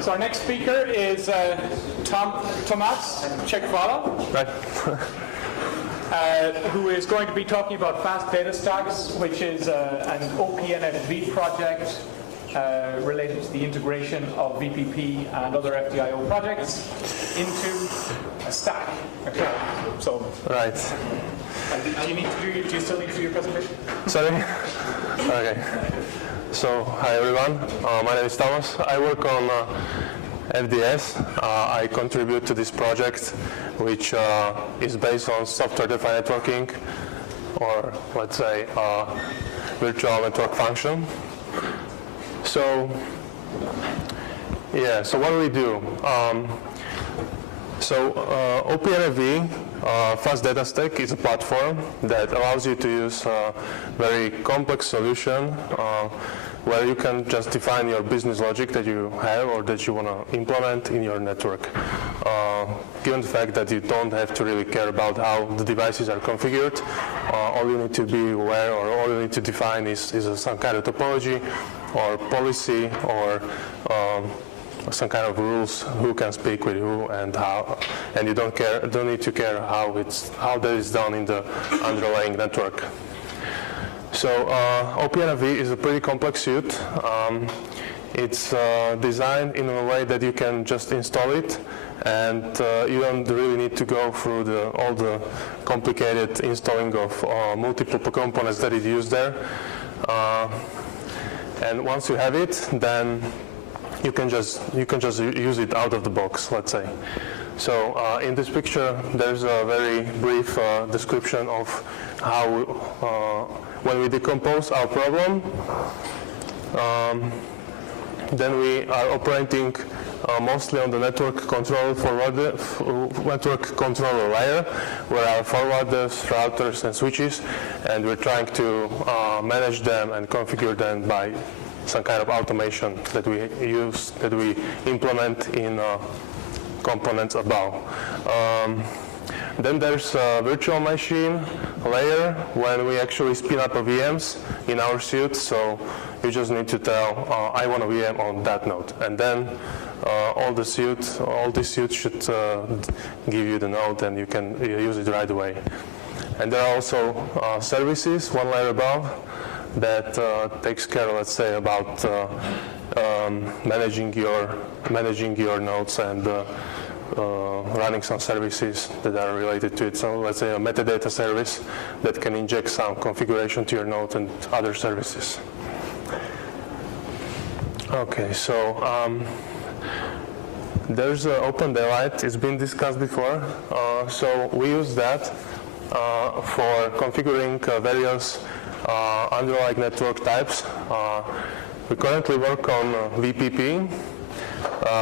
So our next speaker is Tomas Czechvala, Right. who is going to be talking about FastDataStacks, which is an OPNFV project related to the integration of VPP and other FDIO projects into a stack. Okay. So. Right. Do you still need to do your presentation? Sorry? Okay. So, hi everyone. My name is Thomas. I work on FDS. I contribute to this project, which is based on software-defined networking, or let's say virtual network function. So, yeah. So what do we do? OPNFV, FastDataStack, is a platform that allows you to use a very complex solution where you can just define your business logic that you have or that you want to implement in your network. Given the fact that you don't have to really care about how the devices are configured, all you need to be aware or all you need to define is some kind of topology or policy or some kind of rules, who can speak with who and how, and you don't need to care how that is done in the underlying network. So OPNFV is a pretty complex suite. It's designed in a way that you can just install it, and you don't really need to go through all the complicated installing of multiple components that is used there. And once you have it, then you can just use it out of the box, let's say. So in this picture, there's a very brief description of how when we decompose our problem, then we are operating mostly on the network controller layer, where are forwarders, routers, and switches, and we're trying to manage them and configure them by some kind of automation that we implement in components above. Then there's a virtual machine layer when we actually spin up a VMs in our suite. So you just need to tell, I want a VM on that node, and then all these suites should give you the node, and you can use it right away. And there are also services one layer above that takes care, let's say, about managing your nodes and running some services that are related to it. So let's say a metadata service that can inject some configuration to your node and other services. Okay, so there's Open Daylight. It's been discussed before. So we use that for configuring various underlying network types. We currently work on VPP.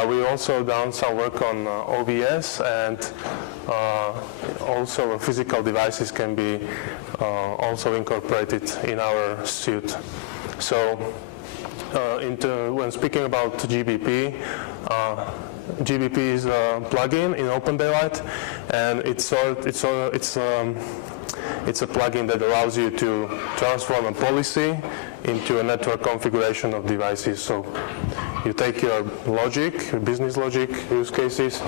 We also done some work on OVS, and also physical devices can be also incorporated in our suite. So when speaking about GBP, GBP is a plugin in Open Daylight, and it's a plugin that allows you to transform a policy into a network configuration of devices. So you take your logic, your business logic, use cases,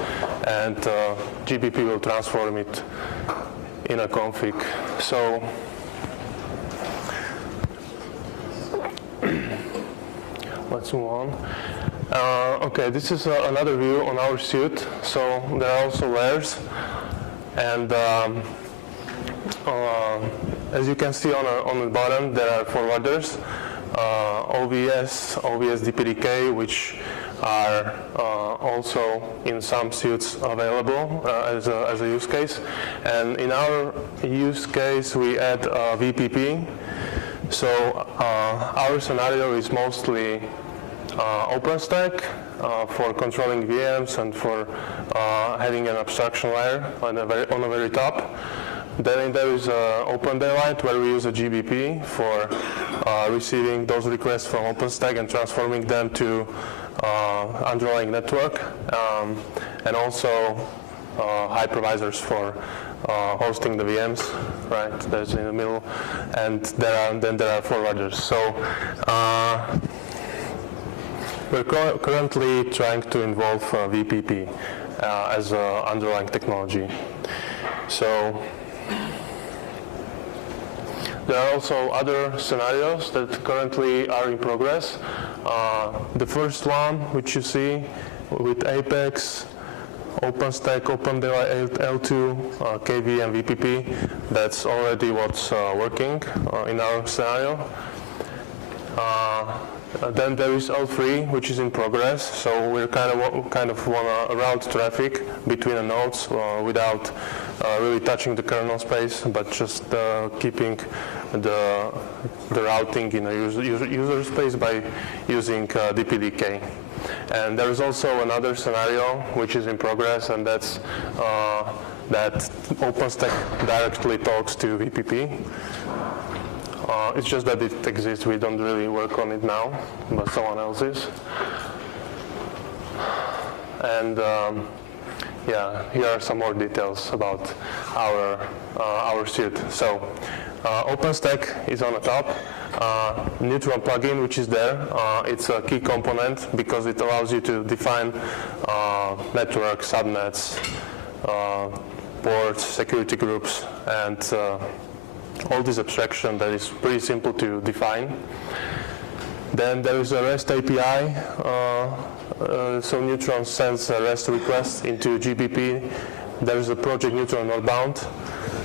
and GBP will transform it in a config. So let's move on. Okay, this is another view on our suite. So there are also layers, and as you can see on the bottom, there are forwarders, OVS DPDK, which are also in some suites available as a use case. And in our use case, we add VPP. So our scenario is mostly OpenStack for controlling VMs and for having an abstraction layer on the very top. Then there is Open Daylight, where we use a GBP for receiving those requests from OpenStack and transforming them to underlying network, and also hypervisors for hosting the VMs, right? That's in the middle, and then there are forwarders. So We're currently trying to involve VPP as an underlying technology. So there are also other scenarios that currently are in progress. The first one, which you see with Apex, OpenStack, OpenDaylight L2, KV, and VPP, that's already what's working in our scenario. Then there is L3, which is in progress. So we kind of want to route traffic between the nodes without really touching the kernel space, but just keeping the routing in a user space by using DPDK. And there is also another scenario which is in progress, and that's that OpenStack directly talks to VPP. It's just that it exists. We don't really work on it now, but someone else is. And yeah, here are some more details about our suite. So OpenStack is on the top. Neutron plugin, which is there, it's a key component because it allows you to define network subnets, ports, security groups, and all this abstraction that is pretty simple to define. Then there is a REST API. So Neutron sends a REST request into GBP. There is a project Neutron Northbound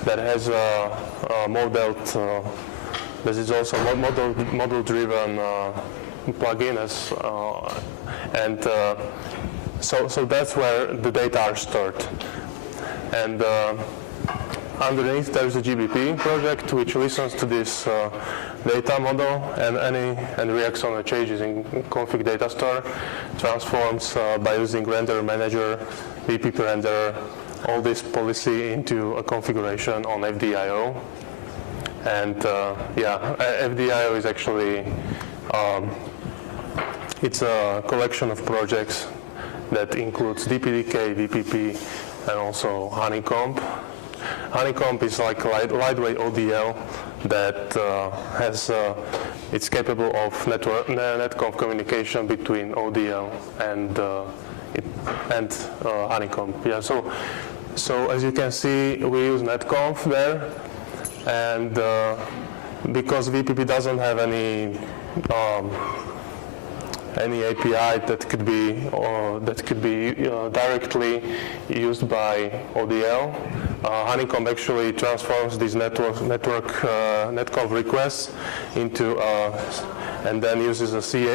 that has a modeled. This is also a model-driven plugin, so that's where the data are stored. And underneath there is a GBP project which listens to this data model and reacts on the changes in config data store, transforms by using render manager, VPP render, all this policy into a configuration on FDIO. And yeah, FDIO is actually it's a collection of projects that includes DPDK, VPP, and also Honeycomb. Honeycomb is like a lightweight ODL that it's capable of netconf communication between ODL and Honeycomb. Yeah, so as you can see, we use netconf there, and because VPP doesn't have any API that could be directly used by ODL. Honeycomb actually transforms these netconf requests into and then uses a C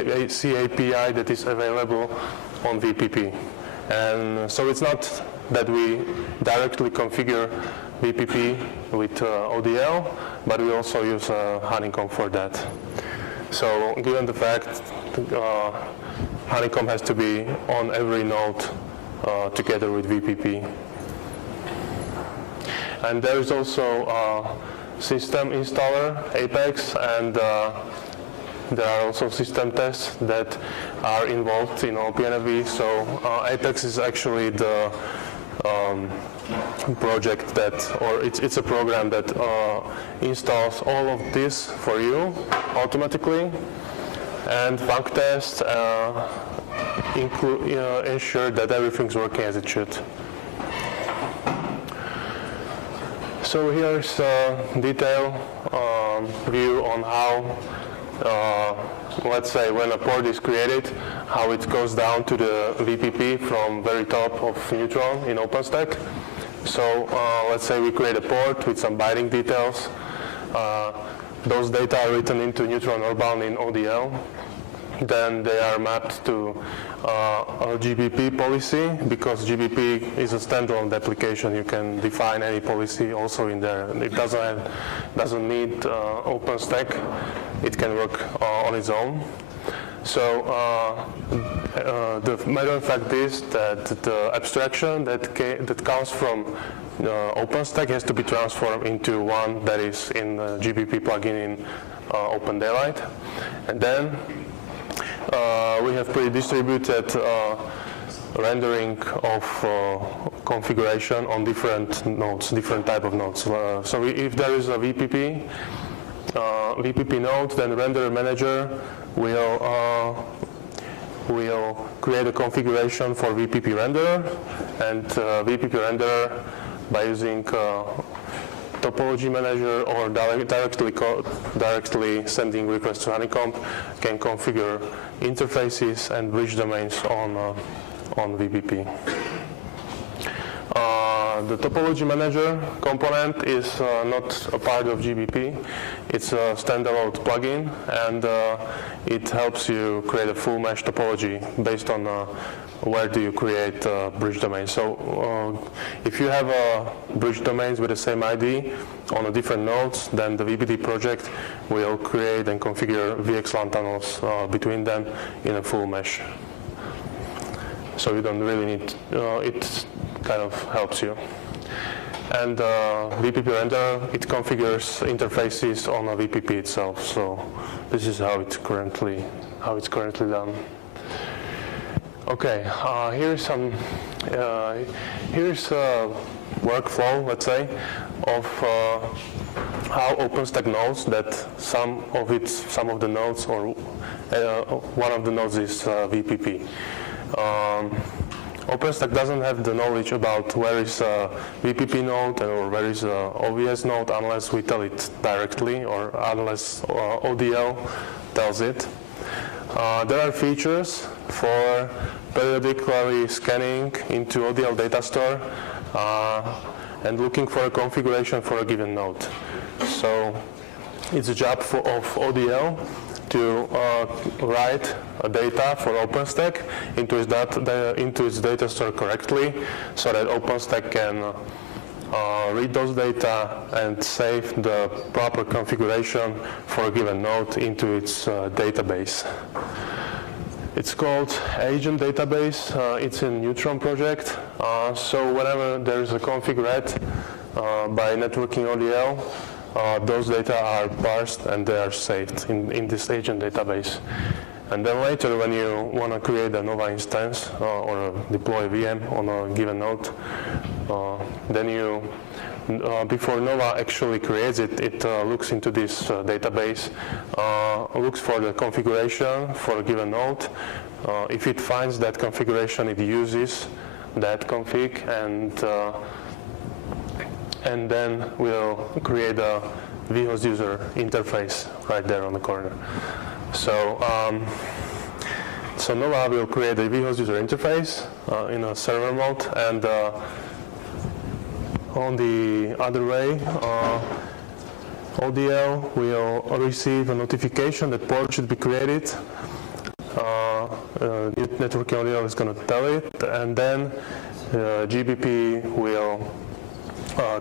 API that is available on VPP. And so it's not that we directly configure VPP with ODL, but we also use Honeycomb for that. So given the fact Honeycomb has to be on every node together with VPP. And there is also system installer, Apex, and there are also system tests that are involved in OpenFV. So Apex is actually the project it's a program that installs all of this for you automatically, and FunkTest ensure that everything's working as it should. So here's a detailed view on how, let's say, when a port is created, how it goes down to the VPP from very top of Neutron in OpenStack. So let's say we create a port with some binding details. Those data are written into Neutron Northbound in ODL. Then they are mapped to a GBP policy, because GBP is a standalone application. You can define any policy also in there. It doesn't need OpenStack. It can work on its own. So the matter of fact is that the abstraction that comes from OpenStack has to be transformed into one that is in the GBP plugin in OpenDaylight. And then we have pre-distributed rendering of configuration on different nodes, different type of nodes. So if there is a VPP node, then render manager will we'll create a configuration for VPP renderer, and VPP renderer, by using topology manager or directly sending requests to Honeycomb, can configure interfaces and bridge domains on VPP. The topology manager component is not a part of GBP. It's a standalone plugin, and it helps you create a full mesh topology based on where do you create bridge domains. So if you have bridge domains with the same ID on a different nodes, then the VPD project will create and configure VXLAN tunnels between them in a full mesh. So you don't really need, it kind of helps you. And VPP renderer, it configures interfaces on a VPP itself. So this is how it's currently done. Okay, here's a workflow, let's say, of how OpenStack knows that some of the nodes, or one of the nodes is VPP. OpenStack doesn't have the knowledge about where is a VPP node or where is a OVS node unless we tell it directly, or unless ODL tells it. There are features for periodically scanning into ODL data store and looking for a configuration for a given node. So it's a job of ODL to write data for OpenStack into its data store correctly, so that OpenStack can read those data and save the proper configuration for a given node into its database. It's called Agent Database. It's in Neutron project. So whenever there is a config read by networking ODL, those data are parsed and they are saved in this agent database. And then later, when you want to create a Nova instance or deploy a VM on a given node, then you, before Nova actually creates it, it looks into this database, looks for the configuration for a given node. If it finds that configuration, it uses that config, and then we'll create a vHost user interface right there on the corner. So Nova will create a vHost user interface in a server mode, and on the other way, ODL will receive a notification that port should be created. Networking ODL is going to tell it, and then GBP will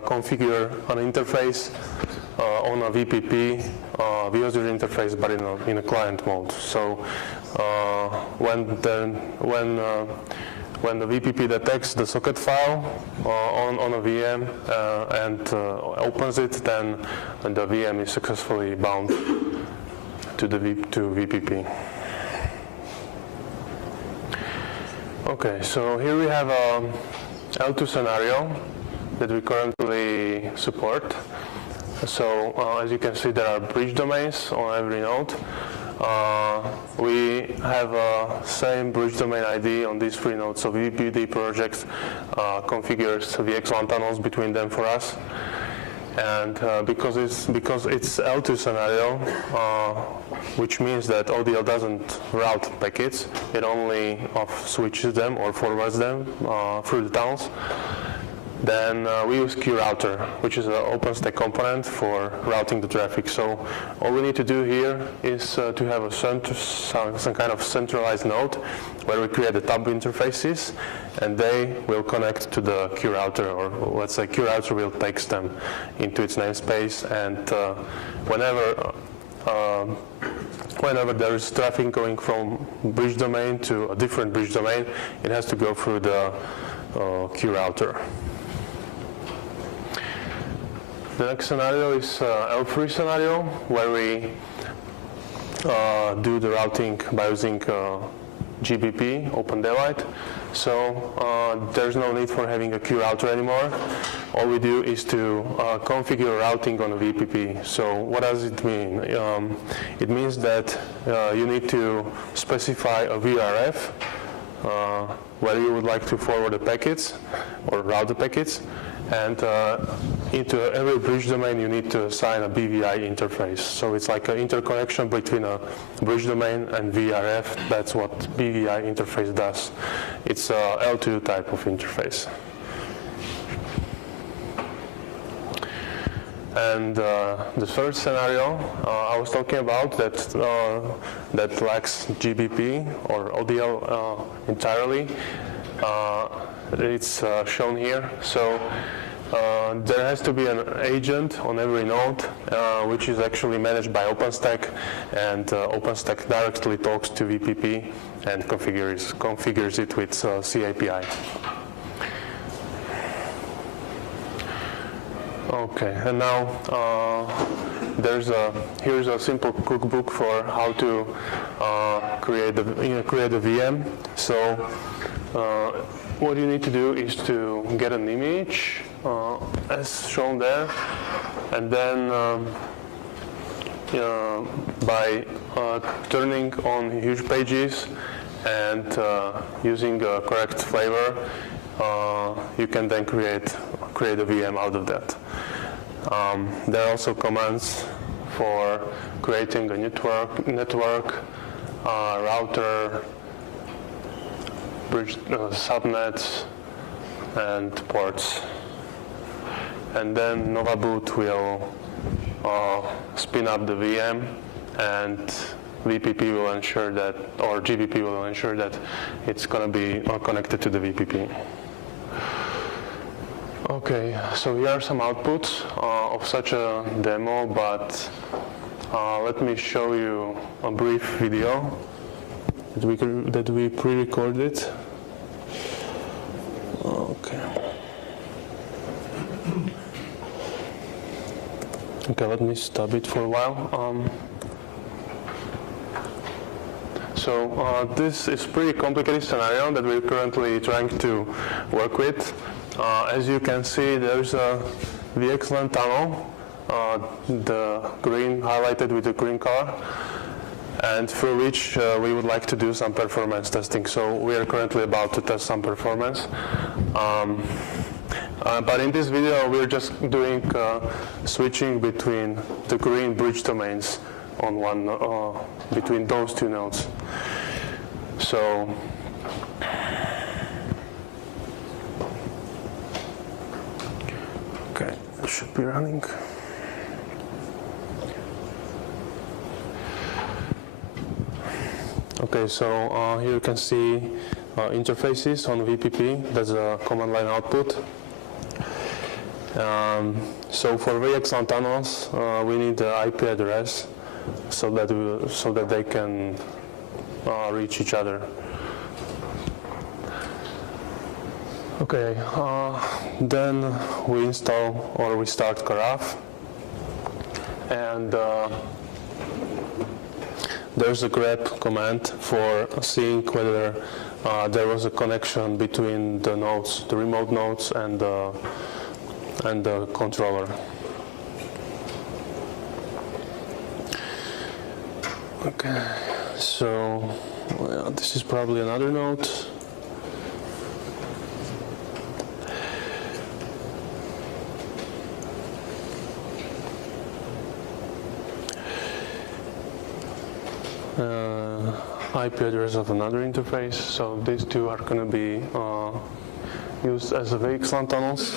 configure an interface on a VPP vHost user interface, but in a client mode. So when the VPP detects the socket file on a VM and opens it, then the VM is successfully bound to VPP. Okay, so here we have a L2 scenario that we currently support. So as you can see, there are bridge domains on every node. We have same bridge domain ID on these three nodes. So VPD project configures VXLAN tunnels between them for us. And because it's L2 scenario, which means that ODL doesn't route packets, it only switches them or forwards them through the tunnels. Then we use QRouter, which is an OpenStack component for routing the traffic. So all we need to do here is to have some kind of centralized node where we create the tab interfaces, and they will connect to the QRouter, or let's say QRouter will take them into its namespace, and whenever there is traffic going from bridge domain to a different bridge domain, it has to go through the QRouter. The next scenario is L3 scenario, where we do the routing by using GBP, Open Daylight. So there's no need for having a queue router anymore. All we do is to configure routing on a VPP. So what does it mean? It means that you need to specify a VRF where you would like to forward the packets or route the packets. And into every bridge domain, you need to assign a BVI interface. So it's like an interconnection between a bridge domain and VRF. That's what BVI interface does. It's a L2 type of interface. And the third scenario I was talking about that lacks GBP or ODL entirely. It's shown here. So there has to be an agent on every node, which is actually managed by OpenStack, and OpenStack directly talks to VPP and configures it with CAPI. Okay, and now here's a simple cookbook for how to create a VM. So what you need to do is to get an image as shown there, and then by turning on huge pages and using a correct flavor, you can then create a VM out of that. There are also commands for creating a network, router, bridge, subnets, and ports. And then NovaBoot will spin up the VM, and VPP will ensure that, or GBP will ensure that it's going to be connected to the VPP. Okay, so here are some outputs of such a demo, but let me show you a brief video that we pre-recorded. Okay. Okay, let me stop it for a while. So this is a pretty complicated scenario that we're currently trying to work with. As you can see, there's a VXLAN tunnel, the green highlighted with the green color, and for which we would like to do some performance testing. So we are currently about to test some performance. But in this video, we're just doing switching between the green bridge domains on one, between those two nodes. So okay, it should be running. Okay, so here you can see interfaces on VPP. That's a command line output. So for VXLAN tunnels, we need the IP address so that they can reach each other. Okay, then we install or we start Karaf, and there's a grep command for seeing whether there was a connection between the nodes, the remote nodes, and the controller. Okay, so this is probably another node. IP address of another interface. So these two are going to be used as VXLAN tunnels.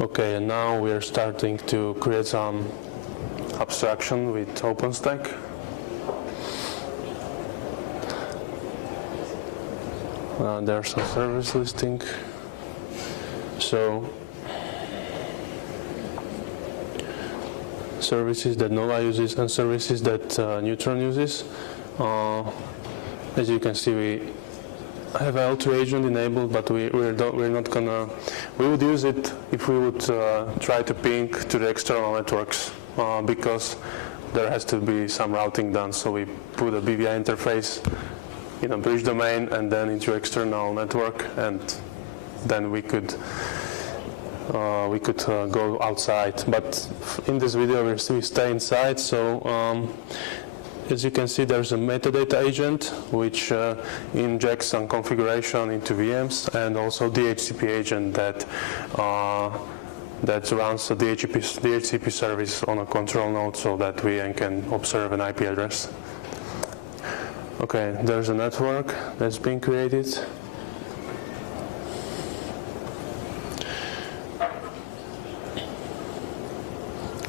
Okay, and now we are starting to create some abstraction with OpenStack. There's some service listing. So services that Nova uses and services that Neutron uses. As you can see, we have L2 agent enabled, but we're not gonna. We would use it if we would try to ping to the external networks, because there has to be some routing done. So we put a BVI interface in a bridge domain and then into external network, and then we could go outside. But in this video we stay inside. So as you can see, there's a metadata agent which injects some configuration into VMs, and also DHCP agent that runs the DHCP service on a control node so that VM can observe an IP address. Okay, there's a network that's been created.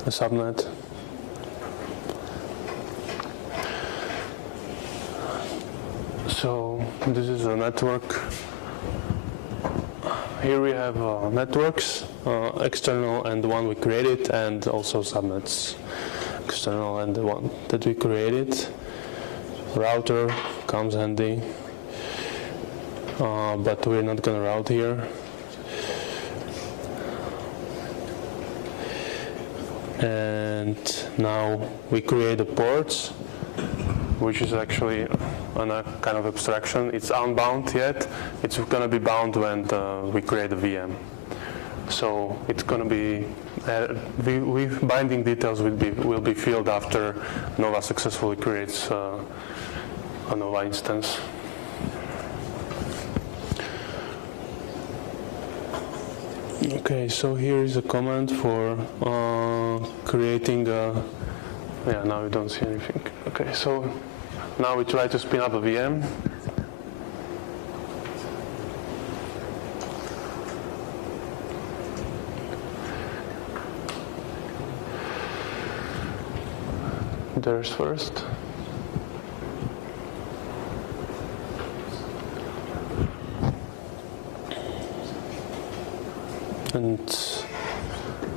A subnet. So this is a network. Here we have networks, external and the one we created, and also subnets, external and the one that we created. Router comes handy, but we're not going to route here. And now we create the ports, which is actually on a kind of abstraction. It's unbound yet. It's going to be bound when we create a VM. So it's going to be binding details will be filled after Nova successfully creates a Nova instance. Okay, so here is a command for creating a. Yeah, now you don't see anything. Okay, so now we try to spin up a VM. There's first. And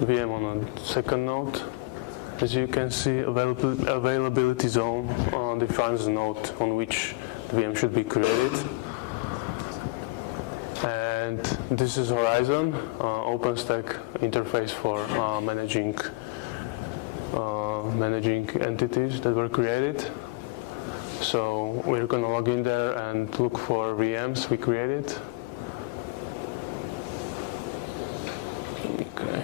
VM on a second node. As you can see, availability zone defines the node on which the VM should be created. And this is Horizon, OpenStack interface for managing entities that were created. So we're going to log in there and look for VMs we created. Okay.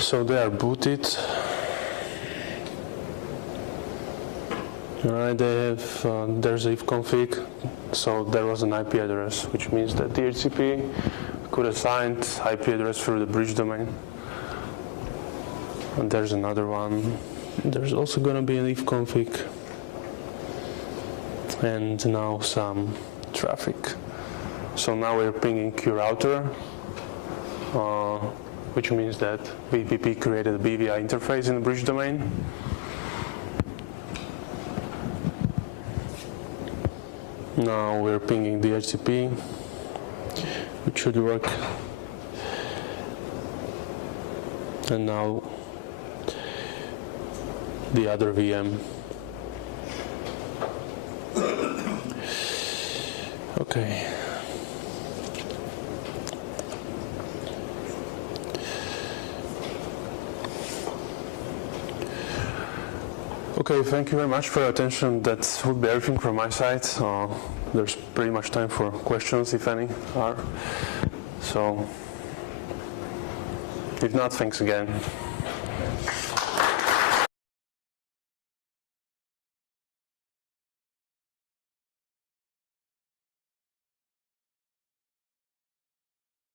So they are booted. Alright, they have there's if config. So there was an IP address, which means that DHCP could assign IP address through the bridge domain. And there's another one. There's also going to be an if config. And now some traffic. So now we're pinging QRouter, which means that VPP created a BVI interface in the bridge domain. Now we're pinging DHCP, which should work. And now the other VM. Okay. Okay, thank you very much for your attention. That would be everything from my side. There's pretty much time for questions, if any are. So, if not, thanks again.